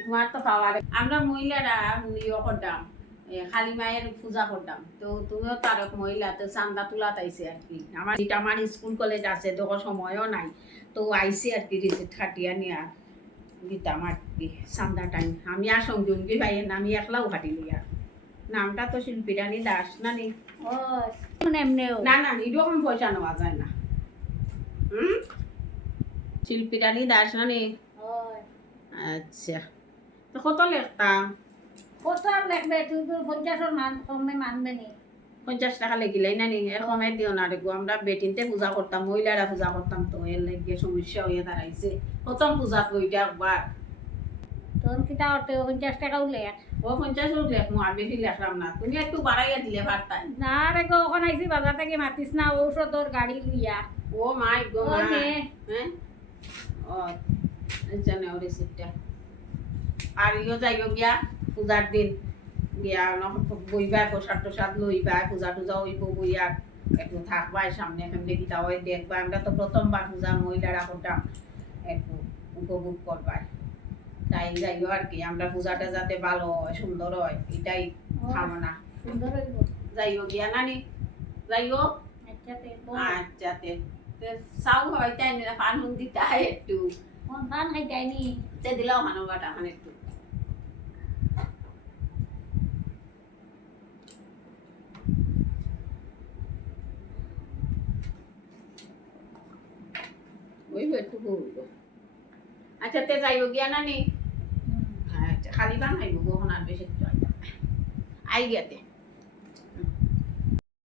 তোমার তো পাওয়ার আমরা মহিলারা ইয়ে করতাম খালি মায়ের পূজা করতাম তো তুমিও তার মহিলা তো চান্দা তোলা তাইছে আর কি আমার স্কুল কলেজ আছে তখন সময়ও নাই তো আইসি আর কি রিসিপ্ট খাটিয়া নিয়ে দিতাম আর কি চান্দা টাইম আমি আর সঙ্গী ভাইয়ের নাম একলাও খাটি লিয়া নামটা তো শিল্পী রানী দাস না নি না না এরকম পয়সা নেওয়া যায় না শিল্পী রানী দাস না নি আচ্ছা তো কত লেখতাম কত আর লাগবে তুই তো 50 মান কমে মানবে নি 50 টাকা লেগিলাই না নি এর কমে দিও না রে গো আমরা বেটিনতে পূজা করতাম মহিলারা পূজা করতাম তো এর লাগে সমস্যা হয়ে দাঁড়াইছে প্রথম পূজা ওইটা একবার তোর কিটা অটো 50 টাকা উঠলে ও 50 লেখ আর বেশি লেখলাম না তুমি একটু বাড়াইয়া দিলে পারতাম না রে গো ওখানে আইছি বাজার থেকে মাতিস না ঔষধর গাড়ি লইয়া ও মাই গো ও নে। হ্যাঁ ও জানে ও রেসিপিটা আর ইও যাইও গিয়া পূজার দিন গিয়া বইবা প্রসাদ টোসাদ লইবা পূজা টুজা হইব বইয়া একটু থাকবা সামনে ফ্যামিলি গীতা হয় দেখবা আমরা তো প্রথমবার পূজা মহিলারা করতাম একটু উপভোগ করবা তাই যাইও আর কি আমরা পূজাটা যাতে ভালো হয় সুন্দর হয় এটাই কামনা সুন্দর হইব যাইও গিয়া নানি যাইও আচ্ছাতে আচ্ছাতে চাও হয় তাই না পান দিতে হয় একটু কোন ধান খাই যায়নি তে দিলাও হানুবাটা মানে একটু ওইব একটু বলব আচ্ছা তে যাইও গিয়া নানি আচ্ছা খালি বান খাইব গহনার বেশি আই গিয়াতে